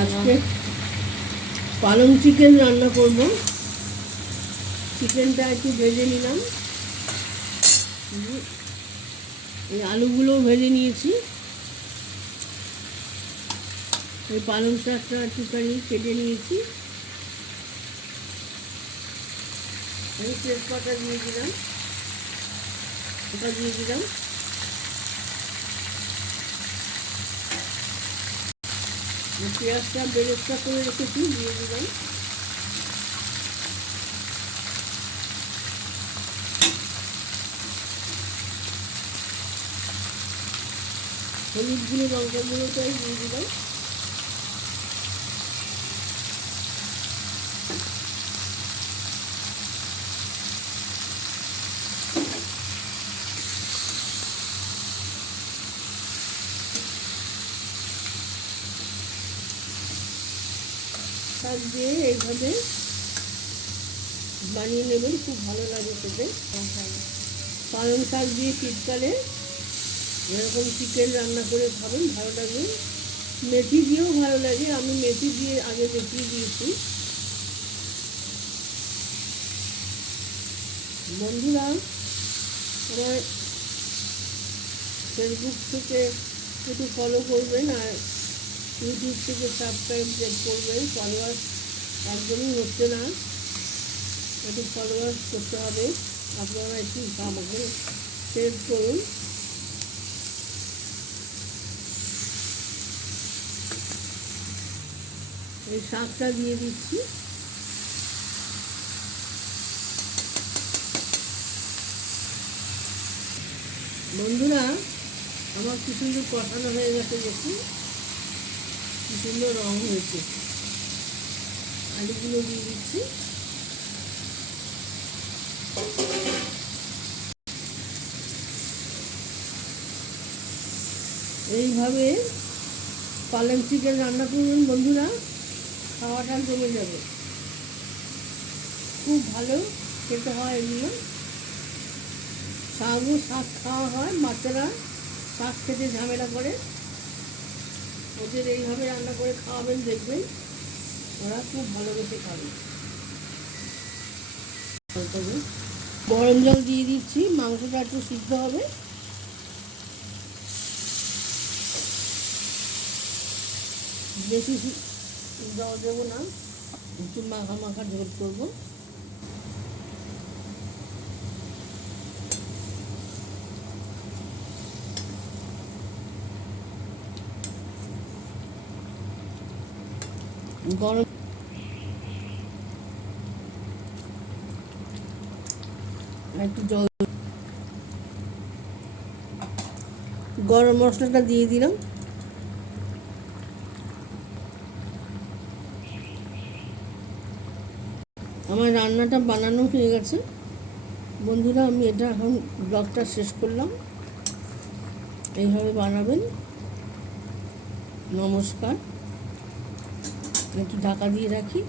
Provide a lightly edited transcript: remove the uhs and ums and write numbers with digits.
আজকে পালং চিকেন রান্না করব। চিকেনটা একটু ভেজে নিলাম, এই আলুগুলো ভেজে নিয়েছি। এই পালং শাকটা একটুখানি কেটে নিয়েছি, এই তেজপাতা দিয়ে দিলাম, ওটা দিয়ে দিলাম। পেঁয়াজটা বেরেস্তা করে রেখেছি, দিয়ে দিলাম। হলুদ গুঁড়ো, লঙ্কা গুঁড়োটাই দিয়ে দিলাম। শাক দিয়ে এইভাবে বানিয়ে নেবেন, খুব ভালো লাগে খেতে। পালং শাক দিয়ে শীতকালে এরকম চিকেন রান্না করে খাবেন, ভালো লাগবে। মেথি দিয়েও ভালো লাগে, আমি মেথি দিয়ে আগে দেখিয়ে দিয়েছি। বন্ধুরা, আমার ফেসবুক থেকে একটু ফলো করবেন, আর ইউটিউব থেকে সাবস্ক্রাইব করবেন। ফলোয়ার একদমই হচ্ছে না, একটু ফলোয়ার করতে হবে। আপনারা একটু আমাকে শেয়ার করুন। এই শাকটা দিয়ে দিচ্ছি। বন্ধুরা, আমার কি সুন্দর কষানো হয়ে গেছে, দেখুন কি সুন্দর রং হয়েছে। আলুগুলো দিয়ে দিচ্ছি। এইভাবে পালং চিকেন রান্না করবেন বন্ধুরা, খাওয়াটা জমে যাবে। খুব ভালো খেতে হয় এগুলো। শাক খাওয়া হয়, বাচ্চারা শাক খেতে ঝামেলা করে, ওদের এইভাবে রান্না করে খাওয়াবেন, দেখবেন ওরা খুব ভালোবেসে খাবে। গরম জল দিয়ে দিচ্ছি, মাংসটা একটু সিদ্ধ হবে। বেশি জল দেবো না, একটু মাখা মাখা ঝোল করবো। গরম একটু জল, গরম মশলাটা দিয়ে দিলাম। আমার রান্নাটা বানানো হয়ে গেছে বন্ধুরা, আমি এটা এখন ব্লগটা শেষ করলাম। এইভাবে বানাবেন। নমস্কার, একটু ঢাকা দিয়ে রাখি।